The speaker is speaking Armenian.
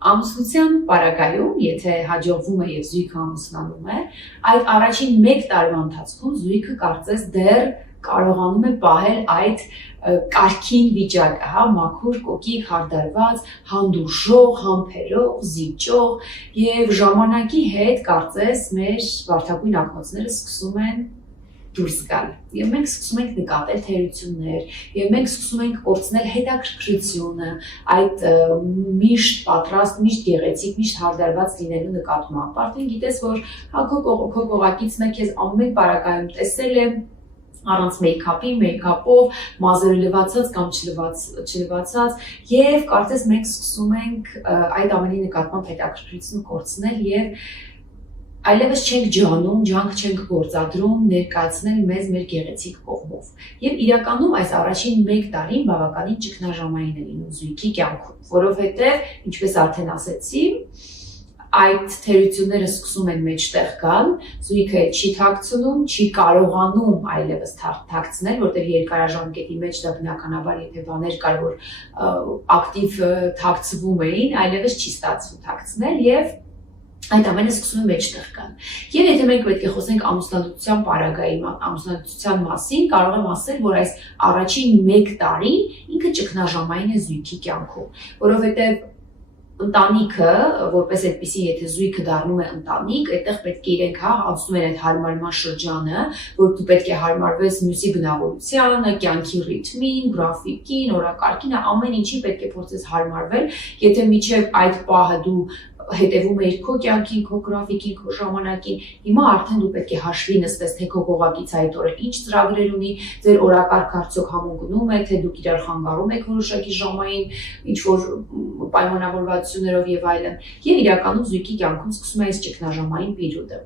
Ամուսնության պարագայում, եթե հաջողվում է եւ զույգը ամուսնանում է, այդ առաջին 1 տարվա ընթացքում զույգը կարծես դեռ կարողանում է պահել այդ կարգին վիճակը, հա, մաքուր, կոկիկ, հարդարված, հանդուրժող, համբերող, զիջող եւ ժամանակի հետ կարծես մեր վարդագույն ակնոցները սկսում են դուրս գալ։ Եվ մենք սկսում ենք նկատել թերություններ, եւ մենք սկսում ենք կորցնել հետաքրքրությունը այդ միշտ պատրաստ, միշտ գեղեցիկ, միշտ հարդարված լինելու նկատմամբ։ Արդեն գիտես, որ հա քո կողակիցն է քեզ ամեն պարագայում տեսել է առանց մեյքափով, մազերը լվացած կամ չլվացած, եւ կարծես մենք սկսում ենք այդ ամենի նկատմամբ հետաքրքրությունը կորցնել եւ այլևս չենք ջանում, ջանք չենք գործադրում ներկայացնել մեզ մեր գեղեցիկ կողմով։ Եվ իրականում այս առաջին 1 տարին բավականին ճգնաժամային է լինում զույգի կյանքում, որովհետև, ինչպես արդեն ասեցի, այդ թերությունները սկսում են մեջտեղ գալ, զույգը չի թաքցնում, չի կարողանում այլևս թաքցնել, որտեղ երկարաժամկետի մեջ դա բնականաբար եթե բաներ կար, որ ակտիվ թաքցվում էին, այլևս չի ստացվում թաքցնել եւ այդ ամենը սկսում է մեջտեղ գալ։ Եվ եթե մենք պետք է խոսենք ամուսնալուծության պարագայի, ամուսնալուծության մասին, կարող եմ ասել, որ այս առաջին 1 տարին ինքը ճգնաժամային է զույգի կյանքում, որովհետեւ ընտանիքը, որպես այդպիսի, եթե զույգը դառնում է ընտանիք, այդտեղ պետք է իրենք անցնում են այդ հարմարման շրջանը, որ դու պետք է հարմարվես մյուսի բնավորությանը, կյանքի ռիթմին, գրաֆիկին, օրակարգին, ամեն ինչի պետք է փորձես հարմարվել, եթե մինչև այդ պահը դու հետևում էիր քո կյանքին, քո գրաֆիկին, քո ժամանակին, հիմա արդեն դու պետք է հաշվի նստես, թե քո կողակից այդ օրը ինչ ծրագրեր ունի, ձեր օրակարգ արդյոք համընկնում է, թե դուք իրար խանգարում եք որոշակի ժամային, ինչ որ պայմանավորվածություններով եւ այլն։ Եվ իրականում զույգի կյանքում սկսում է այս ճգնաժամային պերիոդը։